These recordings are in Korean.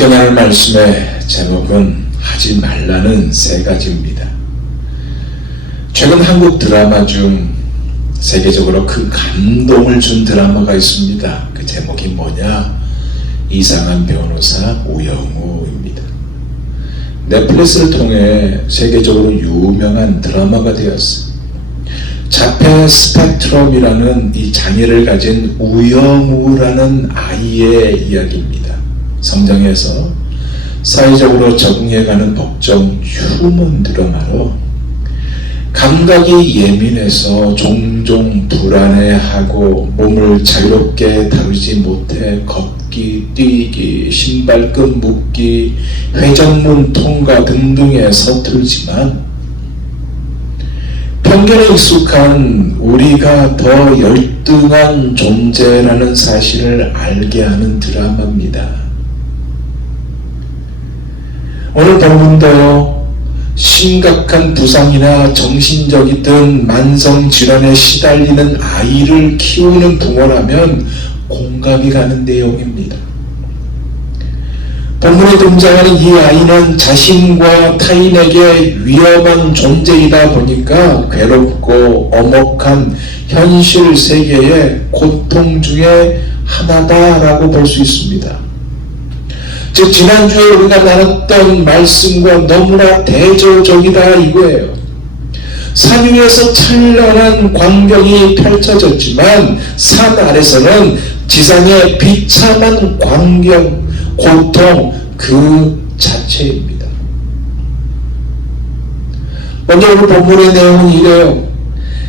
함께 나눌 말씀의 제목은 하지 말라는 세 가지입니다. 최근 한국 드라마 중 세계적으로 큰 감동을 준 드라마가 있습니다. 그 제목이 뭐냐? 이상한 변호사 우영우입니다. 넷플릭스를 통해 세계적으로 유명한 드라마가 되었어요. 자폐 스펙트럼이라는 이 장애를 가진 우영우라는 아이의 이야기입니다. 성장해서 사회적으로 적응해가는 법정 휴먼 드라마로 감각이 예민해서 종종 불안해하고 몸을 자유롭게 다루지 못해 걷기, 뛰기, 신발끈 묶기, 회전문 통과 등등에 서툴지만 편견에 익숙한 우리가 더 열등한 존재라는 사실을 알게 하는 드라마입니다. 오늘 본문도 심각한 부상이나 정신적이든 만성질환에 시달리는 아이를 키우는 부모라면 공감이 가는 내용입니다. 본문에 등장하는 이 아이는 자신과 타인에게 위험한 존재이다 보니까 괴롭고 엄혹한 현실 세계의 고통 중에 하나다라고 볼 수 있습니다. 즉 지난주에 우리가 나눴던 말씀과 너무나 대조적이다 이거예요. 산 위에서 찬란한 광경이 펼쳐졌지만 산 아래서는 지상의 비참한 광경, 고통 그 자체입니다. 먼저 오늘 본문의 내용은 이래요.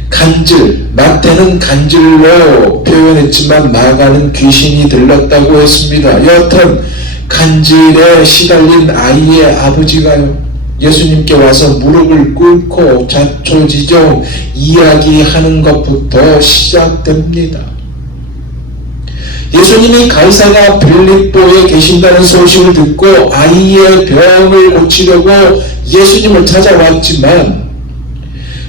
간질, 마태는 간질로 표현했지만 마가는 귀신이 들렀다고 했습니다. 여하튼 간질에 시달린 아이의 아버지가요, 예수님께 와서 무릎을 꿇고 자초지종 이야기하는 것부터 시작됩니다. 예수님이 가이사랴 빌립보에 계신다는 소식을 듣고 아이의 병을 고치려고 예수님을 찾아왔지만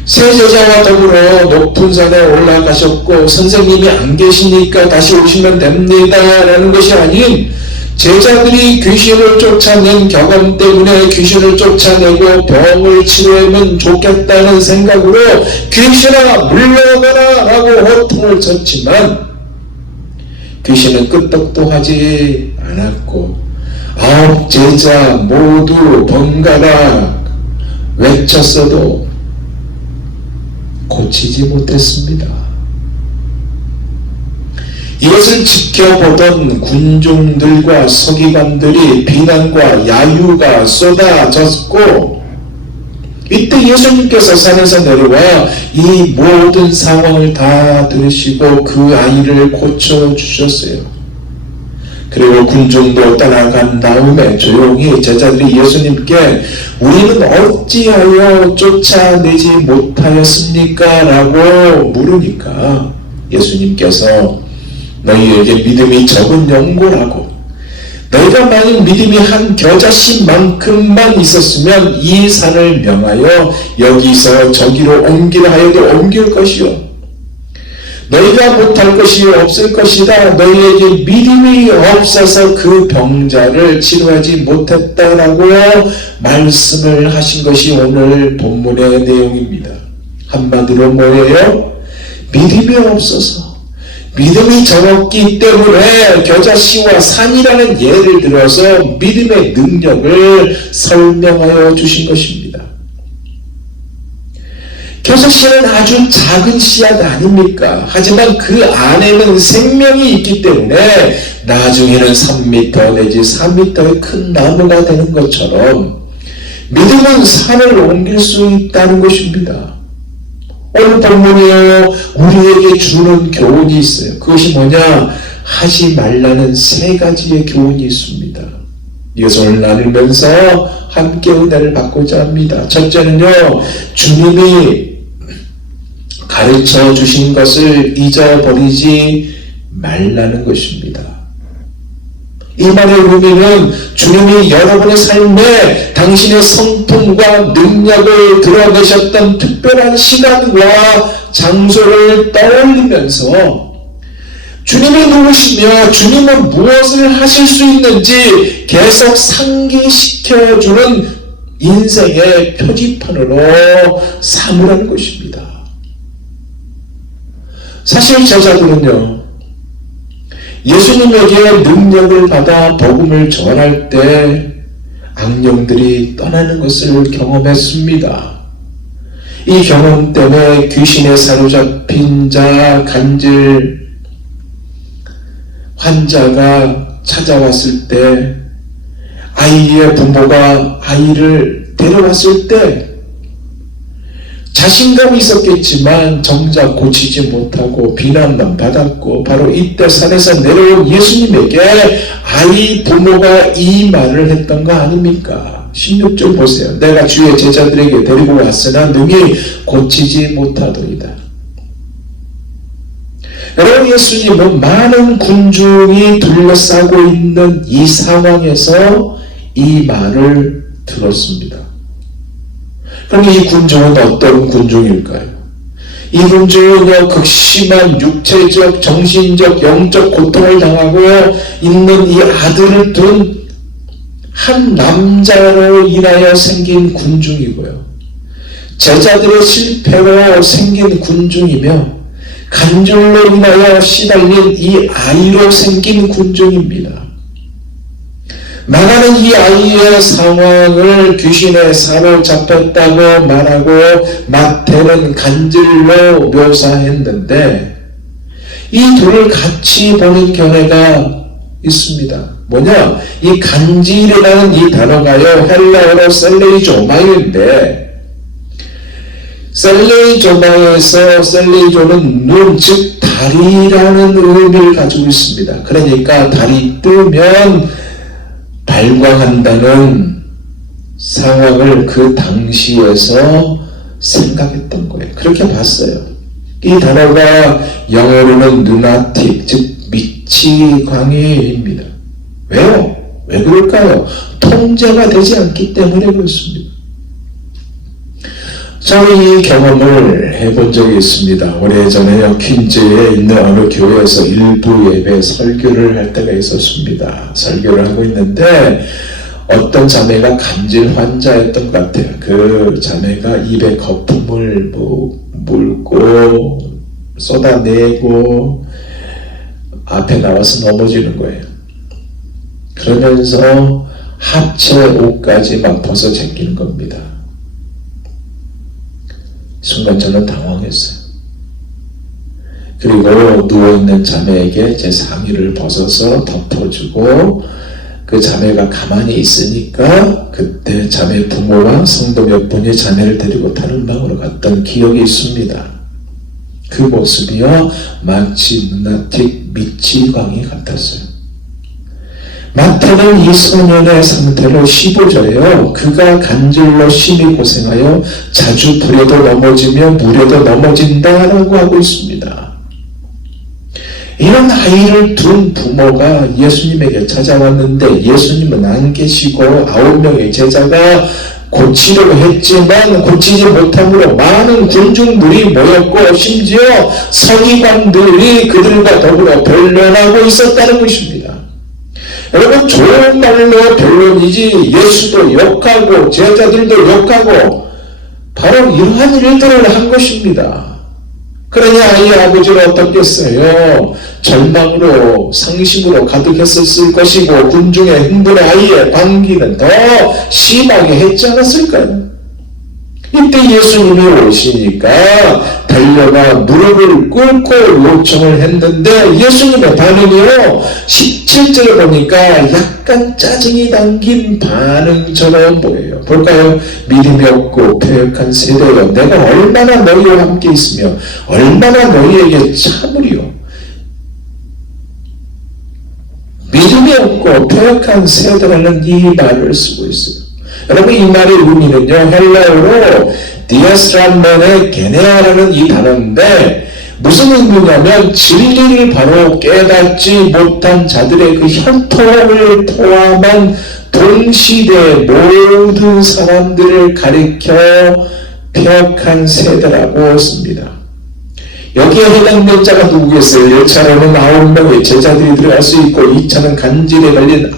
세 제자와 더불어 높은 산에 올라가셨고 선생님이 안 계시니까 다시 오시면 됩니다 라는 것이 아닌 제자들이 귀신을 쫓아낸 경험 때문에 귀신을 쫓아내고 병을 치료하면 좋겠다는 생각으로 귀신아 물러가라 라고 호통을 쳤지만 귀신은 끄떡도 하지 않았고 9 제자 모두 번갈아 외쳤어도 고치지 못했습니다. 이것을 지켜보던 군중들과 서기관들이 비난과 야유가 쏟아졌고 이때 예수님께서 산에서 내려와 이 모든 상황을 다 들으시고 그 아이를 고쳐주셨어요. 그리고 군중도 떠나간 다음에 조용히 제자들이 예수님께 우리는 어찌하여 쫓아내지 못하였습니까? 라고 물으니까 예수님께서 너희에게 믿음이 적은 영고라고, 너희가 만약 믿음이 한 겨자씨만큼만 있었으면 이 산을 명하여 여기서 저기로 옮기라 하여도 옮길 것이요 너희가 못할 것이 없을 것이다. 너희에게 믿음이 없어서 그 병자를 치료하지 못했다라고 말씀을 하신 것이 오늘 본문의 내용입니다. 한마디로 뭐예요? 믿음이 없어서, 믿음이 적었기 때문에 겨자씨와 산이라는 예를 들어서 믿음의 능력을 설명하여 주신 것입니다. 겨자씨는 아주 작은 씨앗 아닙니까? 하지만 그 안에는 생명이 있기 때문에 나중에는 3m 내지 4m의 큰 나무가 되는 것처럼 믿음은 산을 옮길 수 있다는 것입니다. 오늘 본문이요, 우리에게 주는 교훈이 있어요. 그것이 뭐냐? 하지 말라는 세 가지의 교훈이 있습니다. 이것을 오늘 나누면서 함께 은혜를 받고자 합니다. 첫째는요, 주님이 가르쳐 주신 것을 잊어버리지 말라는 것입니다. 이 말의 의미는 주님이 여러분의 삶에 당신의 성품과 능력을 드러내셨던 특별한 시간과 장소를 떠올리면서 주님이 누구시며 주님은 무엇을 하실 수 있는지 계속 상기시켜주는 인생의 표지판으로 삼으라는 것입니다. 사실 제자들은요, 예수님에게 능력을 받아 복음을 전할 때 악령들이 떠나는 것을 경험했습니다. 이 경험 때문에 귀신에 사로잡힌 자, 간질 환자가 찾아왔을 때, 아이의 부모가 아이를 데려왔을 때 자신감이 있었겠지만 정작 고치지 못하고 비난만 받았고, 바로 이때 산에서 내려온 예수님에게 아이 부모가 이 말을 했던 거 아닙니까? 16절 보세요. 내가 주의 제자들에게 데리고 왔으나 능히 고치지 못하더이다. 여러분, 예수님은 많은 군중이 둘러싸고 있는 이 상황에서 이 말을 들었습니다. 그럼 이 군중은 어떤 군중일까요? 이 군중은요, 극심한 육체적, 정신적, 영적 고통을 당하고 있는 이 아들을 둔 한 남자로 인하여 생긴 군중이고요, 제자들의 실패로 생긴 군중이며, 간절로 인하여 시달린 이 아이로 생긴 군중입니다. 나가는 이 아이의 상황을 귀신에 사로잡혔다고 말하고 마태는 간질로 묘사했는데, 이 둘을 같이 보는 견해가 있습니다. 뭐냐? 이 간질이라는 이 단어가요, 헬라어로 셀레이조마인데, 셀레이조마에서 셀레이조는 눈, 즉 다리라는 의미를 가지고 있습니다. 그러니까 다리 뜨면 발광한다는 상황을 그 당시에서 생각했던 거예요. 그렇게 봤어요. 이 단어가 영어로는 lunatic, 즉 미치광이입니다. 왜요? 왜 그럴까요? 통제가 되지 않기 때문에 그렇습니다. 저는 이 경험을 해본 적이 있습니다. 오래전에요, 퀸즈에 있는 어느 교회에서 일부 예배 설교를 할 때가 있었습니다. 설교를 하고 있는데 어떤 자매가 간질 환자였던 것 같아요. 그 자매가 입에 거품을 물고 쏟아내고 앞에 나와서 넘어지는 거예요. 그러면서 하체 옷까지 막 벗어 제끼는 겁니다. 순간 저는 당황했어요. 그리고 누워있는 자매에게 제 상의를 벗어서 덮어주고, 그 자매가 가만히 있으니까 그때 자매 부모와 성도 몇 분이 자매를 데리고 다른 방으로 갔던 기억이 있습니다. 그 모습이요, 마치 루나틱 미치광이 같았어요. 마태는 이 소년의 상태로 15절에요. 그가 간질로 심히 고생하여 자주 불에도 넘어지며 물에도 넘어진다라고 하고 있습니다. 이런 아이를 둔 부모가 예수님에게 찾아왔는데 예수님은 안 계시고 9명의 제자가 고치려고 했지만 고치지 못함으로 많은 군중들이 모였고, 심지어 서기관들이 그들과 더불어 변론하고 있었다는 것입니다. 여러분, 좋은 말로 변론이지 예수도 욕하고 제자들도 욕하고 바로 이러한 일들을 한 것입니다. 그러냐, 이 아버지는 어떻겠어요? 절망으로 상심으로 가득했었을 것이고 군중의 흥분에 아이의 반기는 더 심하게 했지 않았을까요? 이때 예수님이 오시니까 달려가 무릎을 꿇고 요청을 했는데 예수님의 반응이요, 17절에 보니까 약간 짜증이 담긴 반응처럼 보여요. 볼까요? 믿음이 없고 패역한 세대여, 내가 얼마나 너희와 함께 있으며 얼마나 너희에게 참으리요. 믿음이 없고 패역한 세대라는 이 말을 쓰고 있어요. 여러분, 이 말의 의미는요, 헬라어로 디아스트람멘의 게네아라는 이 단어인데 무슨 의미냐면 진리를 바로 깨닫지 못한 자들의 그 혈통을 포함한 동시대 모든 사람들을 가리켜 패역한 세대라고 씁니다. 여기에 해당된 자가 누구겠어요? 1차로는 9명의 제자들이 들어갈 수 있고 2차는 간질에 걸린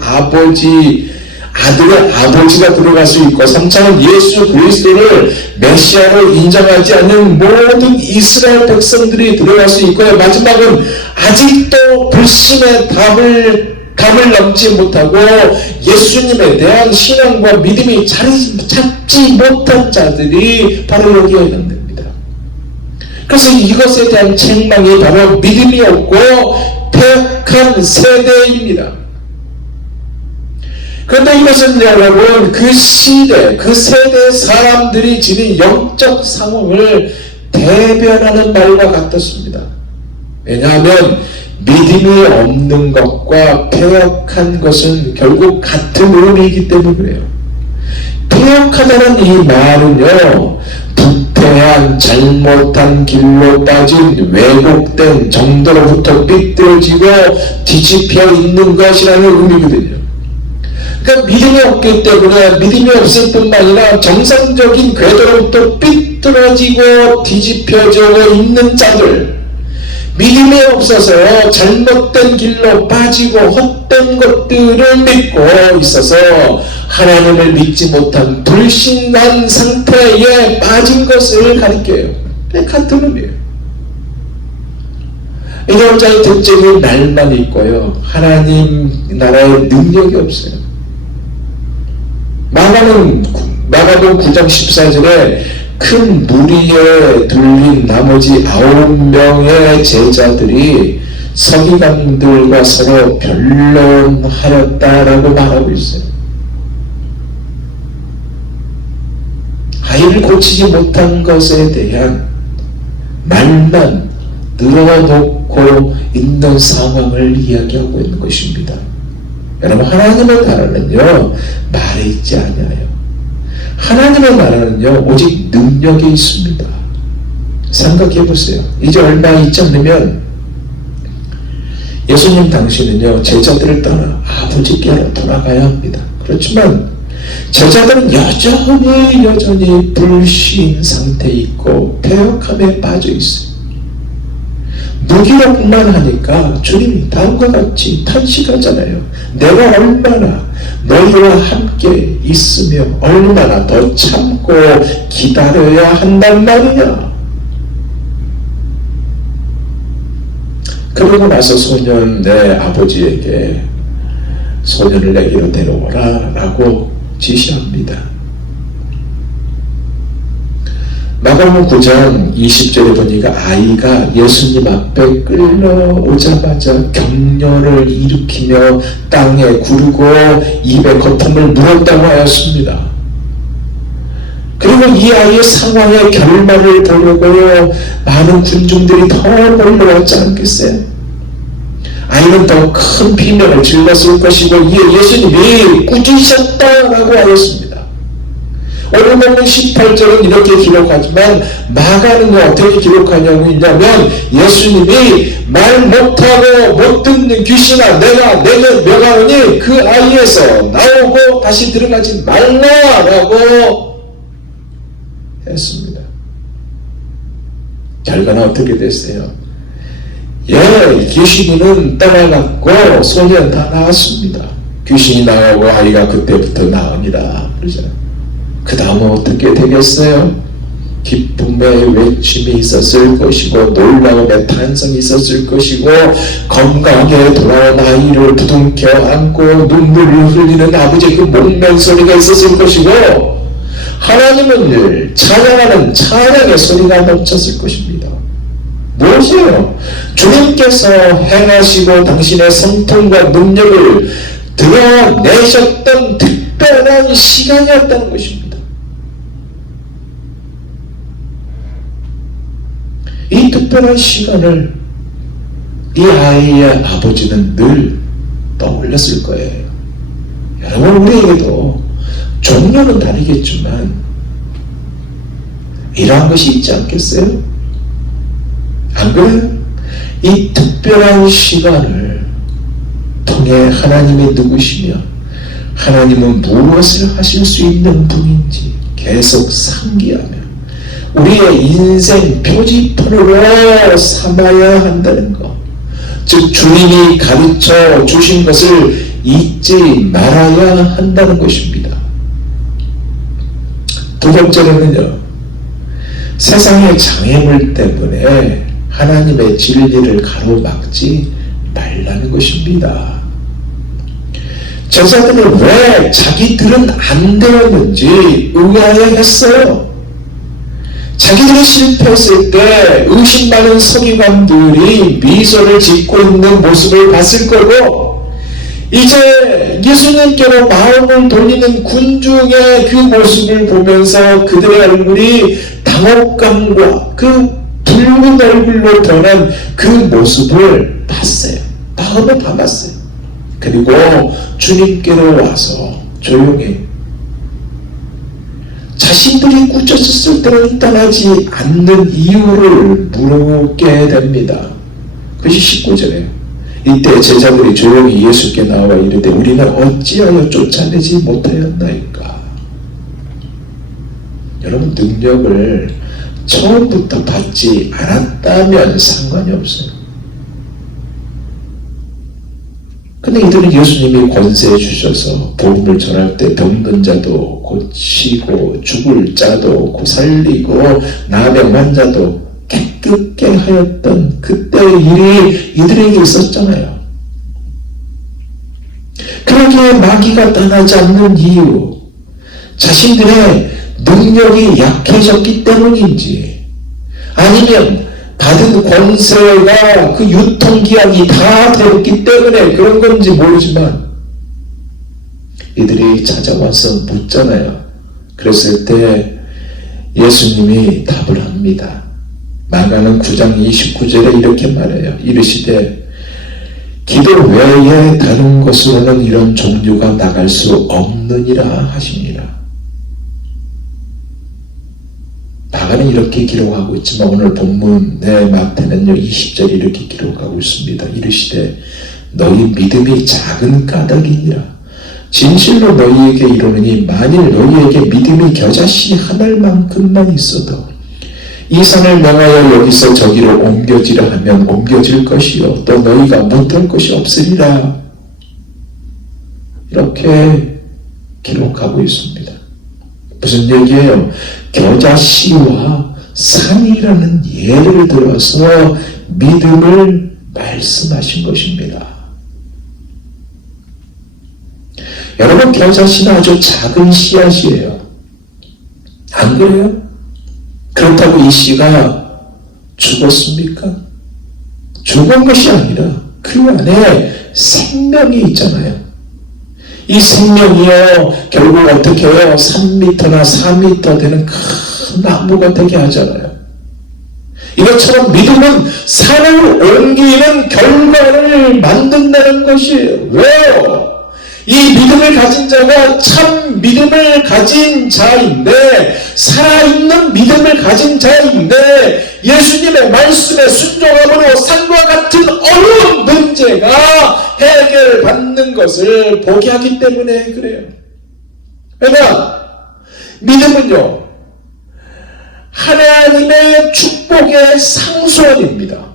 아들의 아버지가 들어갈 수 있고 3차는 예수 그리스도를 메시아로 인정하지 않는 모든 이스라엘 백성들이 들어갈 수 있고요. 마지막은 아직도 불신의 담을 넘지 못하고 예수님에 대한 신앙과 믿음이 찾지 못한 자들이 바로 여기에 해당됩니다. 그래서 이것에 대한 책망이 바로 믿음이 없고 패역한 세대입니다. 그런데 이것은 여러분 그 시대, 그 세대 사람들이 지닌 영적 상황을 대변하는 말과 같았습니다. 왜냐하면 믿음이 없는 것과 패역한 것은 결국 같은 의미이기 때문에 그래요. 패역하다는 이 말은요, 부패한 잘못한 길로 빠진 왜곡된 정도로부터 삐뚤어지고 뒤집혀 있는 것이라는 의미거든요. 그러니까 믿음이 없기 때문에 믿음이 없을 뿐만 아니라 정상적인 궤도로부터 삐뚤어지고 뒤집혀져 있는 자들, 믿음이 없어서 잘못된 길로 빠지고 헛된 것들을 믿고 있어서 하나님을 믿지 못한 불신한 상태에 빠진 것을 가리켜요. 같은 의미예요. 이런 자의 특징이 날만 있고요, 하나님 나라의 능력이 없어요. 마가복음 9장 14절에 큰 무리에 둘린 나머지 9명의 제자들이 서기관들과 서로 변론하였다라고 말하고 있어요. 아이를 고치지 못한 것에 대한 말만 늘어놓고 있는 상황을 이야기하고 있는 것입니다. 여러분, 하나님의 나라는요, 말에 있지 않아요. 하나님의 나라는요, 오직 능력이 있습니다. 생각해 보세요. 이제 얼마 있지 않으면 예수님 당시는요, 제자들을 떠나 아버지께로 돌아가야 합니다. 그렇지만 제자들은 여전히 불신 상태에 있고 패역함에 빠져 있어요. 무기력만 하니까 주님이 다음과 같이 탄식하잖아요. 내가 얼마나 너희와 함께 있으며 얼마나 더 참고 기다려야 한단 말이냐. 그러고 나서 소년 내 아버지에게 소년을 내게로 데려오라 라고 지시합니다. 마가복음 9장 20절에 보니까 아이가 예수님 앞에 끌려오자마자 격려를 일으키며 땅에 구르고 입에 거품을 물었다고 하였습니다. 그리고 이 아이의 상황의 결말을 보려고 많은 군중들이 더 몰려왔지 않겠어요? 아이는 더 큰 비명을 질렀을 것이고 이에 예수님이 꾸짖으셨다라고 하였습니다. 오늘 보면 18절은 이렇게 기록하지만 마가는 어떻게 기록하냐고 했냐면 예수님이 말 못하고 못 듣는 귀신아 내가 내게 명하노니 그 아이에서 나오고 다시 들어가지 말라라고 했습니다. 결과는 어떻게 됐어요? 귀신은 떠나갔고 소년 다 나았습니다. 귀신이 나가고 아이가 그때부터 나으니라 그러잖아요. 그 다음은 어떻게 되겠어요? 기쁨의 외침이 있었을 것이고 놀라움의 탄성이 있었을 것이고 건강하게 돌아온 아이를 부둥켜 안고 눈물을 흘리는 아버지의 그 목면 소리가 있었을 것이고 하나님은 늘 찬양하는 찬양의 소리가 넘쳤을 것입니다. 무엇이에요? 주님께서 행하시고 당신의 성품과 능력을 드러내셨던 특별한 시간이었다는 것입니다. 이 특별한 시간을 이 아이의 아버지는 늘 떠올렸을 거예요. 여러분, 우리에게도 종류는 다르겠지만 이러한 것이 있지 않겠어요? 안 그래요? 이 특별한 시간을 통해 하나님이 누구시며 하나님은 무엇을 하실 수 있는 분인지 계속 상기하며 우리의 인생 표지판으로 삼아야 한다는 것. 즉 주님이 가르쳐 주신 것을 잊지 말아야 한다는 것입니다. 두 번째로는요, 세상의 장애물 때문에 하나님의 진리를 가로막지 말라는 것입니다. 제자들은 왜 자기들은 안 되었는지 의아해했어요. 자기들이 실패했을 때 의심 많은 서기관들이 미소를 짓고 있는 모습을 봤을 거고, 이제 예수님께로 마음을 돌리는 군중의 그 모습을 보면서 그들의 얼굴이 당혹감과 그 붉은 얼굴로 변한 그 모습을 봤어요. 마음을 담았어요. 그리고 주님께로 와서 조용히 자신들이 꾸짖었을 때는 떠나지 않는 이유를 물어보게 됩니다. 그것이 19절이에요. 이때 제자들이 조용히 예수께 나와 이르되 우리는 어찌하여 쫓아내지 못하였나이까. 여러분, 능력을 처음부터 받지 않았다면 상관이 없어요. 근데 이들은 예수님이 권세 주셔서 복음을 전할 때 병든 자도 고치고 죽을 자도 살리고 나병 환자도 깨끗게 하였던 그때의 일이 이들에게 있었잖아요. 그러기에 마귀가 떠나지 않는 이유, 자신들의 능력이 약해졌기 때문인지, 아니면 받은 권세가 그 유통기한이 다 되었기 때문에 그런 건지 모르지만 이들이 찾아와서 묻잖아요. 그랬을 때 예수님이 답을 합니다. 마가는 9장 29절에 이렇게 말해요. 이르시되 기도 외에 다른 것으로는 이런 종류가 나갈 수 없느니라 하시니라. 마가는 이렇게 기록하고 있지만 오늘 본문의 마태는요 20절에 이렇게 기록하고 있습니다. 이르시되 너희 믿음이 작은 까닭이니라. 진실로 너희에게 이르노니 만일 너희에게 믿음이 겨자씨 하늘만큼만 있어도 이 산을 명하여 여기서 저기로 옮겨지라 하면 옮겨질 것이요 또 너희가 못할 것이 없으리라. 이렇게 기록하고 있습니다. 무슨 얘기예요? 겨자씨와 산이라는 예를 들어서 믿음을 말씀하신 것입니다. 여러분, 겨자씨는 아주 작은 씨앗이에요. 안 그래요? 그렇다고 이 씨가 죽었습니까? 죽은 것이 아니라 그 안에 생명이 있잖아요. 이 생명이요 결국 어떻게 해요? 3m나 4m 되는 큰 나무가 되게 하잖아요. 이것처럼 믿음은 산을 옮기는 결과를 만든다는 것이에요. 왜요? 이 믿음을 가진 자가 참 믿음을 가진 자인데, 살아있는 믿음을 가진 자인데, 예수님의 말씀에 순종함으로 산과 같은 어려운 문제가 해결받는 것을 보게 하기 때문에 그래요. 그러니까 믿음은요 하나님의 축복의 상소원입니다.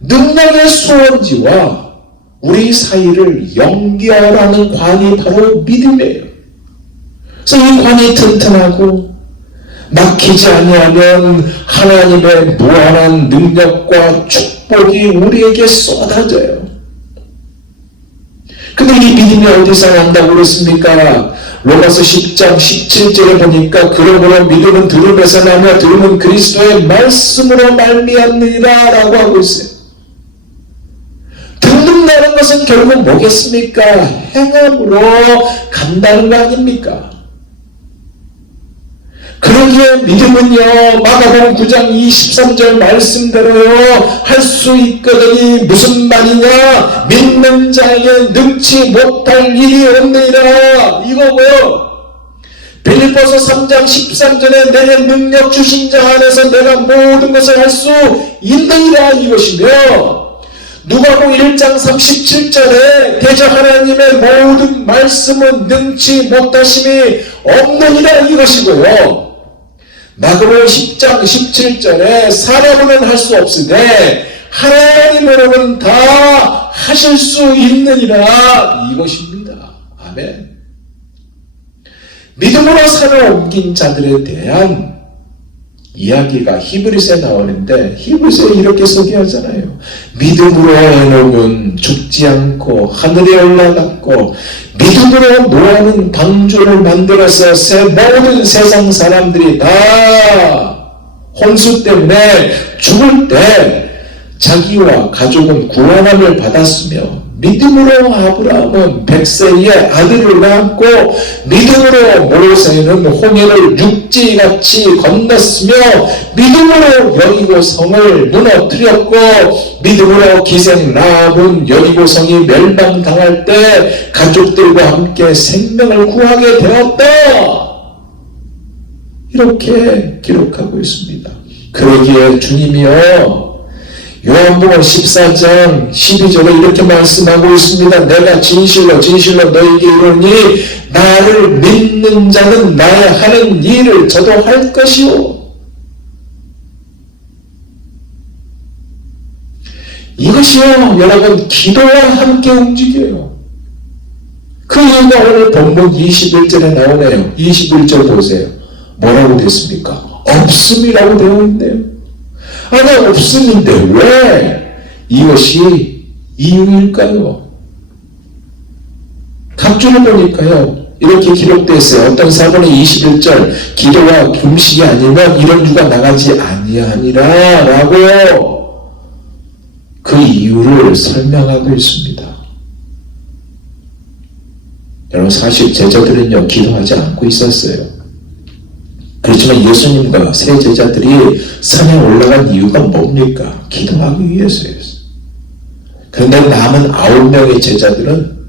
능력의 수원지와 우리 사이를 연결하는 관이 바로 믿음이에요. 그래서 이 관이 튼튼하고 막히지 아니하면 하나님의 무한한 능력과 축복이 우리에게 쏟아져요. 근데 이 믿음이 어디서 난다고 그랬습니까? 로마서 10장 17절에 보니까 그러므로 믿음은 들음에서 나며 들음은 그리스도의 말씀으로 말미암느니라 라고 하고 있어요. 듣는다는 것은 결국 뭐겠습니까? 행함으로 간다는 거 아닙니까? 그러기에 믿음은요 마가복음 9장 23절 말씀대로요 할 수 있거든이 무슨 말이냐? 믿는 자에게 능치 못할 일이 없느니라 이거고요. 빌립보서 3장 13절에 내게 능력 주신 자 안에서 내가 모든 것을 할 수 있느니라 이것이며, 누가복음 1장 37절에 대저 하나님의 모든 모든 말씀은 능치 못하심이 없느니라 이것이고요. 마가복음 10장 17절에 사람으로는 할 수 없으되 하나님으로는 다 하실 수 있느니라 이것입니다. 아멘. 믿음으로 산을 옮긴 자들에 대한 이야기가 히브리서에 나오는데 히브리서에 이렇게 소개하잖아요. 믿음으로 에녹은 죽지 않고 하늘에 올라갔고 믿음으로 노아는 방주를 만들어서 모든 세상 사람들이 다 홍수 때문에 죽을 때 자기와 가족은 구원함을 받았으며 믿음으로 아브라함은 백세의 아들을 낳았고 믿음으로 모세는 홍해를 육지같이 건넜으며 믿음으로 여리고성을 무너뜨렸고 믿음으로 기생 라합은 여리고성이 멸망당할 때 가족들과 함께 생명을 구하게 되었다. 이렇게 기록하고 있습니다. 그러기에 주님이여 요한복음 14장 12절에 이렇게 말씀하고 있습니다. 내가 진실로 진실로 너희에게 이르노니 나를 믿는 자는 나의 하는 일을 저도 할 것이요. 이것이요 여러분 기도와 함께 움직여요. 그 이유가 오늘 본문 21절에 나오네요. 21절 보세요. 뭐라고 됐습니까? 없음이라고 되어 있네요. 아니 없음인데 왜 이것이 이유일까요? 각주를 보니까요 이렇게 기록되어 있어요. 어떤 사본의 21절 기도와 금식이 아니면 이런 주가 나가지 아니하니라 라고 그 이유를 설명하고 있습니다. 여러분 사실 제자들은요 기도하지 않고 있었어요. 그렇지만 예수님과 세 제자들이 산에 올라간 이유가 뭡니까? 기도하기 위해서였어요. 그런데 남은 9명의 제자들은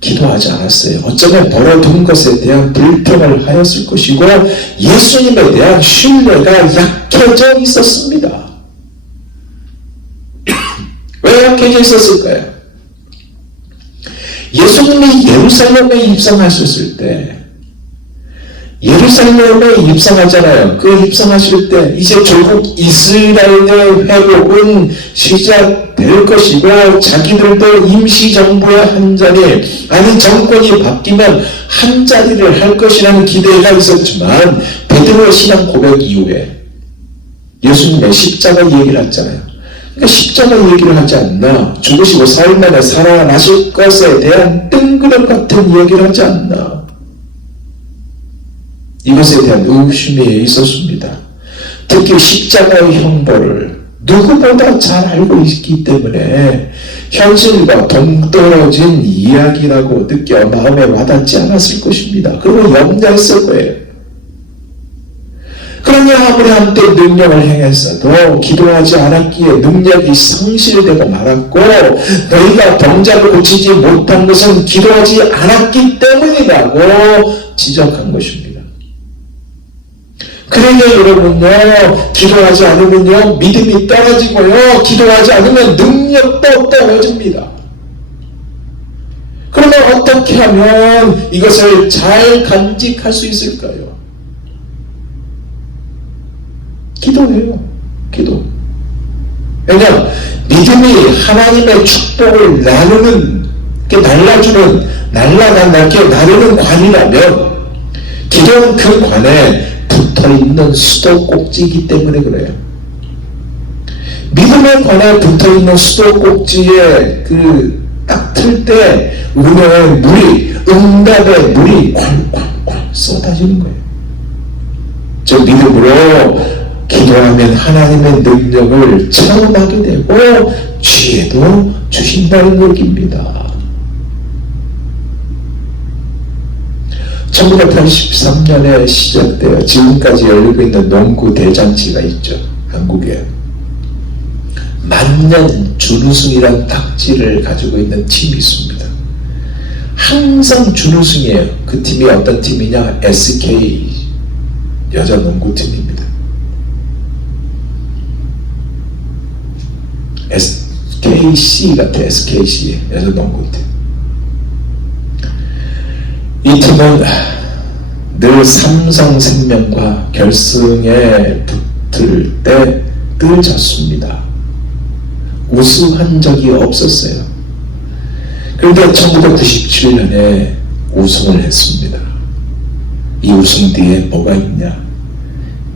기도하지 않았어요. 어쩌면 벌어둔 것에 대한 불평을 하였을 것이고 예수님에 대한 신뢰가 약해져 있었습니다. 왜 약해져 있었을까요? 예수님이 예루살렘에 입성하셨을 때 예루살렘에 입성하잖아요. 그 입성하실 때 이제 결국 이스라엘의 회복은 시작될 것이고 자기들도 임시정부의 한 자리 아니 정권이 바뀌면 한 자리를 할 것이라는 기대가 있었지만 베드로의 신앙 고백 이후에 예수님의 십자가 얘기를 했잖아요. 그러니까 십자가 얘기를 하지 않나 죽으시고 4일 만에 살아나실 것에 대한 뜬구름 같은 얘기를 하지 않나 이것에 대한 의심이 있었습니다. 특히 십자가의 형벌을 누구보다 잘 알고 있기 때문에 현실과 동떨어진 이야기라고 느껴 마음에 와닿지 않았을 것입니다. 그리고 염려했을 거예요. 그러냐 아무리 한때 능력을 행했어도 기도하지 않았기에 능력이 상실되고 말았고 너희가 병자를 고치지 못한 것은 기도하지 않았기 때문이라고 지적한 것입니다. 그러니까 여러분요 기도하지 않으면요 믿음이 떨어지고요 기도하지 않으면 능력도 떨어집니다. 그러면 어떻게 하면 이것을 잘 간직할 수 있을까요? 기도해요. 기도. 왜냐 믿음이 하나님의 축복을 나누는 날라주는 나누는 관이라면 기도는 그 관에 붙어있는 수도꼭지이기 때문에 그래요. 믿음의 관에 붙어있는 수도꼭지에 딱 틀 때 은혜의 물이 응답의 물이 콸콸콸 쏟아지는 거예요. 저 믿음으로 기도하면 하나님의 능력을 체험하게 되고 지혜도 주신다는 얘기입니다. 1983년에 시작되어 지금까지 열리고 있는 농구 대잔치가 있죠. 한국에. 만년 준우승이란 딱지를 가지고 있는 팀이 있습니다. 항상 준우승이에요. 그 팀이 어떤 팀이냐? SK 여자 농구팀입니다. SKC 같아. SKC 여자 농구팀. 이 팀은 늘 삼성생명과 결승에 붙을 때 늘 졌습니다. 우승한 적이 없었어요. 그런데 1997년에 우승을 했습니다. 이 우승 뒤에 뭐가 있냐?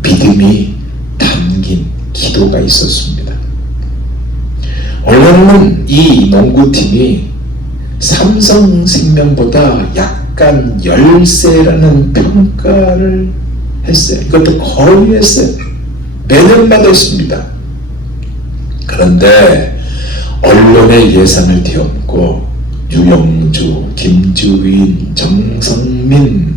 믿음이 담긴 기도가 있었습니다. 원래는 이 농구팀이 삼성생명보다 약간 열세라는 평가를 했어요. 이것도 거의 했어요. 매년마다 했습니다. 그런데 언론의 예상을 뒤엎고 유영주, 김주인, 정성민,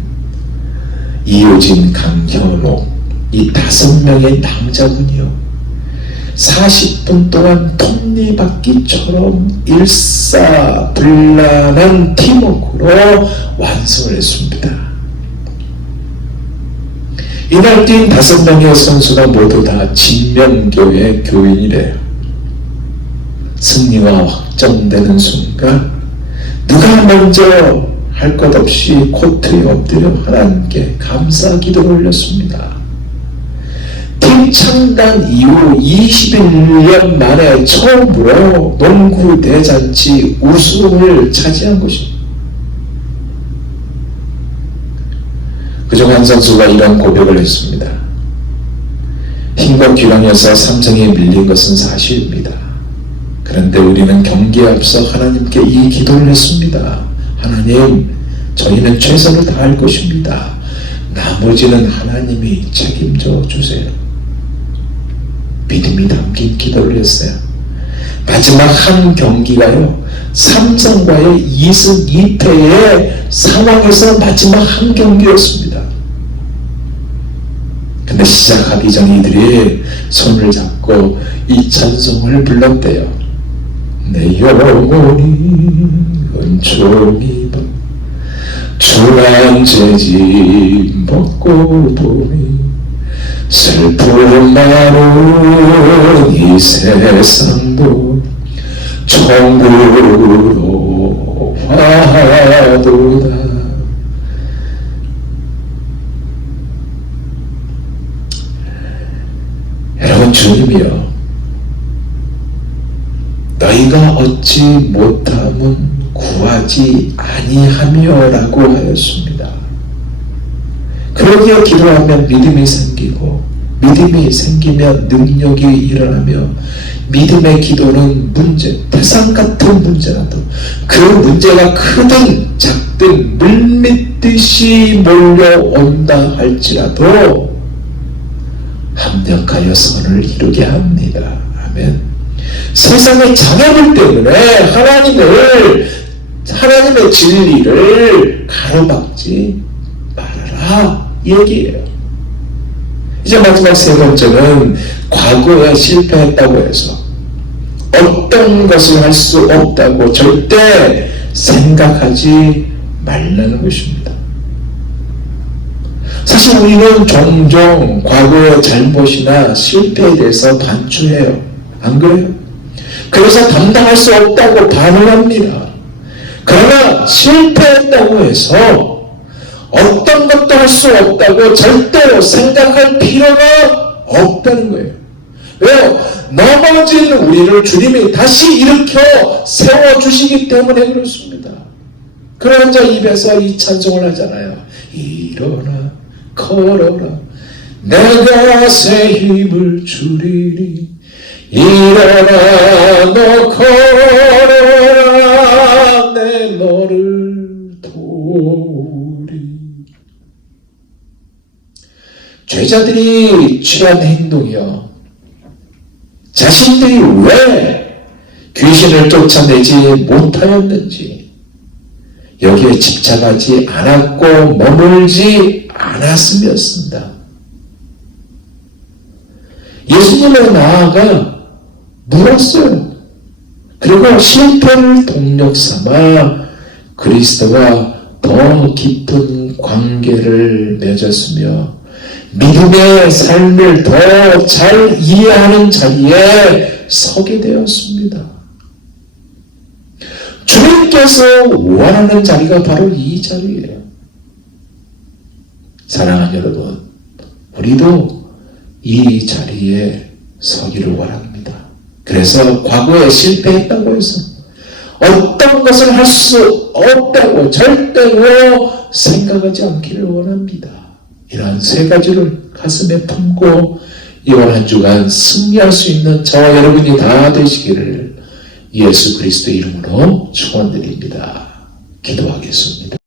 이효진, 강현옥 이 5명의 낭자군이요 40분 동안 톱니바퀴처럼 일사불란한 팀워크로 완성을 했습니다. 이날 뛴 5명의 선수가 모두 다 진명교회 교인이래요. 승리와 확정되는 순간 누가 먼저 할 것 없이 코트에 엎드려 하나님께 감사 기도를 올렸습니다. 팀 창단 이후 21년 만에 처음으로 농구 대잔치 우승을 차지한 것입니다. 그중 한 선수가 이런 고백을 했습니다. 힘과 기량에서 삼성에 밀린 것은 사실입니다. 그런데 우리는 경기에 앞서 하나님께 이 기도를 했습니다. 하나님, 저희는 최선을 다할 것입니다. 나머지는 하나님이 책임져 주세요. 믿음이 담긴 기도를 했어요. 마지막 한 경기가요, 삼성과의 2승 2패의 상황에서 마지막 한 경기였습니다. 근데 시작하기 전에 이들이 손을 잡고 이 찬송을 불렀대요. 내 영혼이 은총이 주한 재지 먹고 보니 슬픔 많은 이 세상도 천국으로 화도다. 여러분, 주님이여, 너희가 얻지 못함은 구하지 아니하며 라고 하였습니다. 그러기에 기도하면 믿음이 생기고, 믿음이 생기면 능력이 일어나며, 믿음의 기도는 문제, 태산 같은 문제라도 그 문제가 크든 작든 물밀듯이 몰려온다 할지라도 합력하여 선을 이루게 합니다. 아멘. 세상의 장애물 때문에 하나님의 진리를 가로막지 말아라 얘기예요. 이제 마지막 세 번째는 과거에 실패했다고 해서 어떤 것을 할 수 없다고 절대 생각하지 말라는 것입니다. 사실 우리는 종종 과거의 잘못이나 실패에 대해서 반추해요. 안 그래요? 그래서 감당할 수 없다고 반응합니다. 그러나 실패했다고 해서 어떤 것도 할 수 없다고 절대로 생각할 필요가 없다는 거예요. 왜요? 넘어진 우리를 주님이 다시 일으켜 세워주시기 때문에 그렇습니다. 그러자 입에서 이 찬송을 하잖아요. 일어나 걸어라 내가 새 힘을 주리니 일어나 너 걸어라 내 너를 도우리. 죄자들이 취한 행동이요, 자신들이 왜 귀신을 쫓아내지 못하였는지 여기에 집착하지 않았고 머물지 않았음이었습니다. 예수님에 나아가 물었어요. 그리고 실패를 동력 삼아 그리스도와 더 깊은 관계를 맺었으며 믿음의 삶을 더 잘 이해하는 자리에 서게 되었습니다. 주님께서 원하는 자리가 바로 이 자리예요. 사랑하는 여러분, 우리도 이 자리에 서기를 원합니다. 그래서 과거에 실패했다고 해서 어떤 것을 할 수 없다고 절대로 생각하지 않기를 원합니다. 이러한 세 가지를 가슴에 품고 이번 한 주간 승리할 수 있는 저와 여러분이 다 되시기를 예수 그리스도의 이름으로 축원드립니다. 기도하겠습니다.